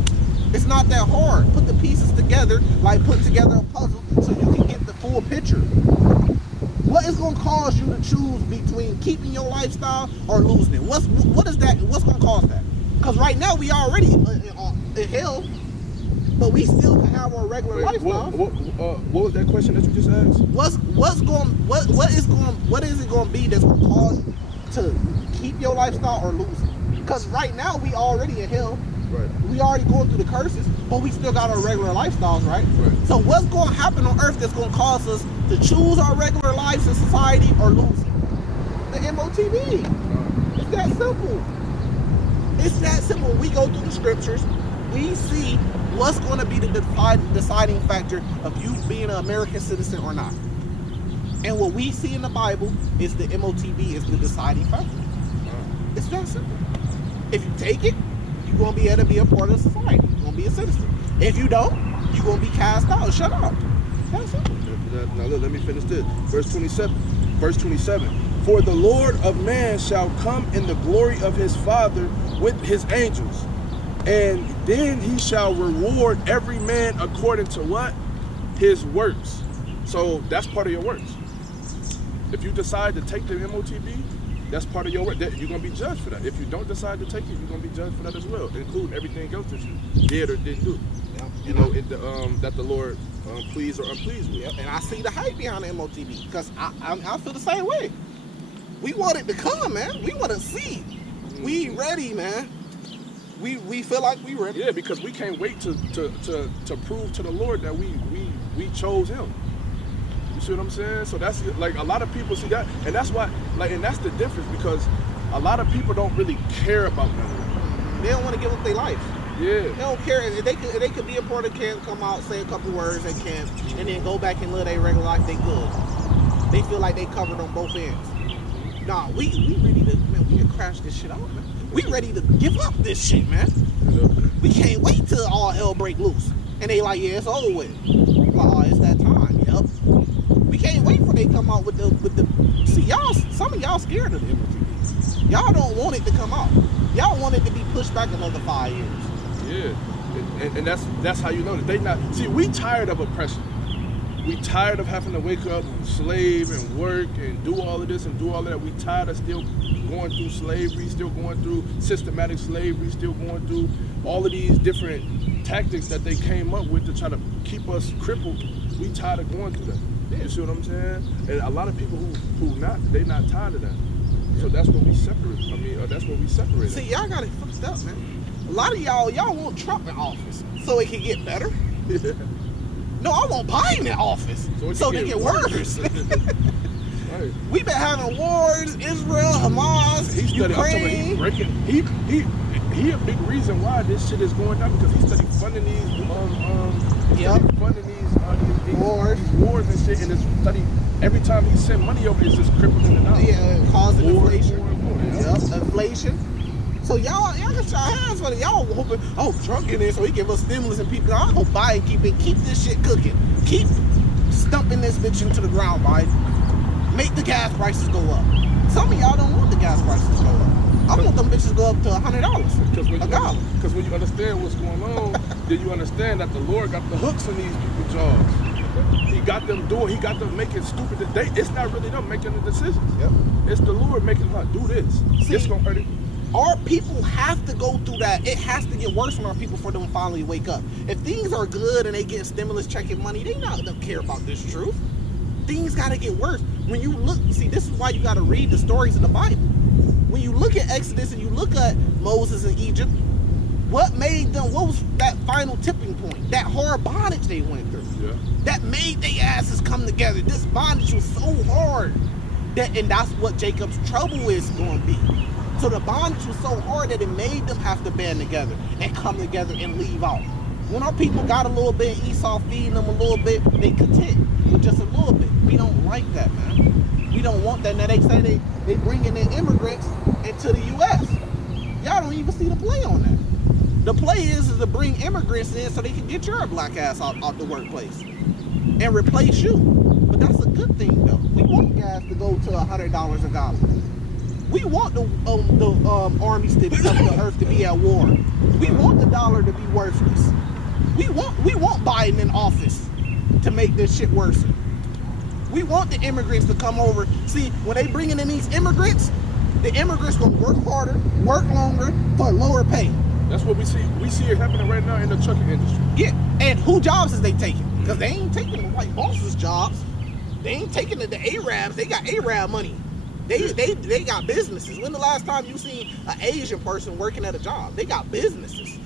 It's not that hard. Put the pieces together, like putting together a puzzle so you can get the full picture. What is going to cause you to choose between keeping your lifestyle or losing it? What's going to cause that? Because right now we already in hell, but we still can have our regular lifestyle. What was that question that you just asked? What is it going to be that's going to cause you to keep your lifestyle or lose it? Because right now we already in hell. Right. We already going through the curses, but we still got our regular lifestyles, right? So what's going to happen on earth that's going to cause us to choose our regular lives in society or lose it? The MOTB. It's that simple. It's that simple. We go through the scriptures. We see what's going to be the deciding factor of you being an American citizen or not. And what we see in the Bible is the MOTB is the deciding factor. It's that simple. If you take it, you're going to be able to be a part of society. You're going to be a citizen. If you don't, you're going to be cast out and shut out. That's simple. Now look, let me finish this. Verse 27. For the Lord of man shall come in the glory of his Father with his angels. And then he shall reward every man according to what? His works. So that's part of your works. If you decide to take the MOTB, that's part of your work. You're going to be judged for that. If you don't decide to take it, you're going to be judged for that as well, including everything else that you did or didn't do. You know, that the Lord pleased or unpleased with. Yep. And I see the hype behind the MOTB because I feel the same way. We want it to come, man. We want to see. We ready, man. We feel like we ready. Yeah, because we can't wait to prove to the Lord that we chose Him. You see what I'm saying? So that's like a lot of people see that, and that's why, like, and that's the difference because a lot of people don't really care about none of that. They don't want to give up their life. Yeah. They don't care. If they could be a part of camp, come out, say a couple words at camp, and then go back and live their regular life. They good. They feel like they covered on both ends. Nah, we ready to, man. We can crash this shit out, man. We ready to give up this shit, man. Yeah. We can't wait till all hell break loose. And they like, yeah, it's over with. Like, oh, it's that time. Yep. We can't wait for they come out with the. See, y'all, some of y'all scared of the MOTB. Y'all don't want it to come out. Y'all want it to be pushed back another 5 years. Yeah, and that's how you know that they not. See, we tired of oppression. We tired of having to wake up and slave and work and do all of this and do all of that. We tired of still going through slavery, still going through systematic slavery, still going through all of these different tactics that they came up with to try to keep us crippled. We tired of going through that. You see what I'm saying? And a lot of people who they not tired of that. So that's what we separate. I mean, that's what we separate. See, y'all got it fucked up, man. A lot of y'all want Trump in office so it can get better. Yeah. No, I want Biden in office so they get worse. Right. We've been having wars, Israel, Hamas, Ukraine. He a big reason why this shit is going down because he started funding these wars and shit, and it's study. Every time he sent money over, it's just crippling it out. Yeah, causing inflation. Yep, inflation. So y'all can try hands for it. Y'all hoping, Trump get in so he give us stimulus and people. I hope Biden keep this shit cooking. Keep stumping this bitch into the ground, Biden. Make the gas prices go up. Some of y'all don't want the gas prices to go up. I want them bitches to go up to $100 a gallon. Because when you understand what's going on, then you understand that the Lord got the hooks in these people's jaws. He got them making stupid. It's not really them making the decisions. Yep. It's the Lord making them do this. See, it's gonna hurt it. Our people have to go through that. It has to get worse on our people for them to finally wake up. If things are good and they get stimulus checking money, they don't care about this truth. Things got to get worse. When you look, see, this is why you got to read the stories of the Bible. When you look at Exodus and you look at Moses in Egypt, what was that final tipping point? That hard bondage they went through. Yeah. That made their asses come together. This bondage was so hard. And that's what Jacob's trouble is going to be. So the bondage was so hard that it made them have to band together and come together and leave out. When our people got a little bit, Esau feeding them a little bit, they content with just a little bit. We don't like that, man. We don't want that. Now they say they bringing in immigrants into the U.S. Y'all don't even see the play on that. The play is to bring immigrants in so they can get your black ass out the workplace and replace you. But that's a good thing, though. We want gas to go to $100 a gallon. We want the armies to be up the earth to be at war. We want the dollar to be worthless. We want Biden in office to make this shit worse. We want the immigrants to come over. See, when they bringing in these immigrants, the immigrants gonna work harder, work longer for lower pay. That's what we see. We see it happening right now in the trucking industry. Yeah, and who jobs is they taking? Because they ain't taking the white bosses' jobs. They ain't taking the Arabs. They got Arab money. They got businesses. When the last time you seen an Asian person working at a job? They got businesses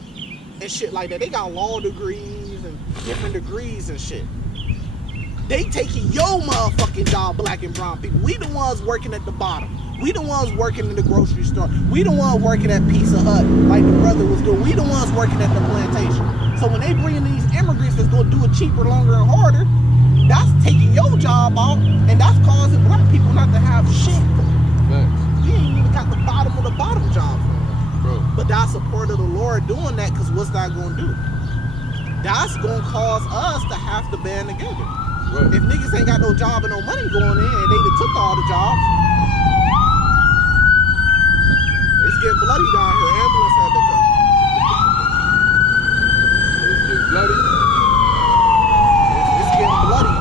and shit like that. They got law degrees and different degrees and shit. They taking your motherfucking job, black and brown people. We the ones working at the bottom. We the ones working in the grocery store. We the ones working at Pizza Hut like the brother was doing. We the ones working at the plantation. So when they bring in these immigrants that's gonna do it cheaper, longer, and harder, that's taking your job out, and that's causing black people not to have shit. Thanks. You ain't even got the bottom of the bottom job. Bro. But that's a part of the Lord doing that, because what's that gonna do? That's gonna cause us to have to band together. Right. If niggas ain't got no job and no money going in, and they done took all the jobs, it's getting bloody down here. Ambulance had to come. It's getting bloody. It's getting bloody.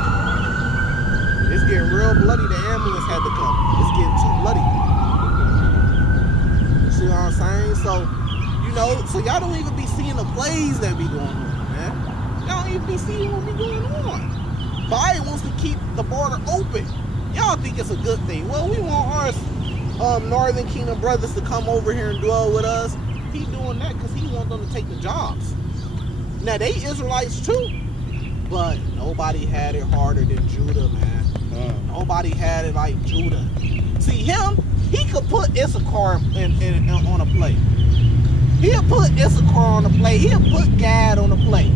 It's getting real bloody. The ambulance had to come. It's getting too bloody. You see what I'm saying? So, so y'all don't even be seeing the plays that be going on, man. Y'all don't even be seeing what be going on. Biden wants to keep the border open. Y'all think it's a good thing. Well, we want our Northern Kingdom brothers to come over here and dwell with us. He doing that because he wants them to take the jobs. Now, they Israelites too, but nobody had it harder than Judah, man. Nobody had it like Judah. See, he could put Issachar on a plate. He'll put Issachar on the plate. He'll put Gad on the plate.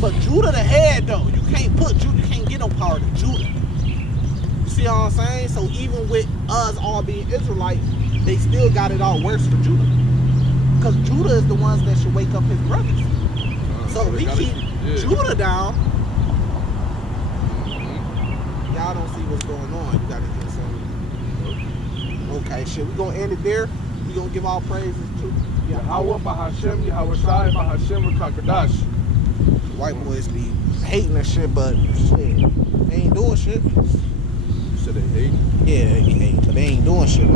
But Judah the head, though. You can't put Judah. You can't get no power to Judah. You see what I'm saying? So even with us all being Israelites, they still got it all worse for Judah. Because Judah is the ones that should wake up his brothers. So we keep Judah down. Y'all don't see what's going on. You gotta get some. Okay, shit. We're gonna end it there. We're gonna give all praises to Yahweh Bahashem, Yahweh Shai Bahashem Kakadash. White boys be hating and shit, but shit, they ain't doing shit. You said they hate? Yeah, they be hating, but they ain't doing shit.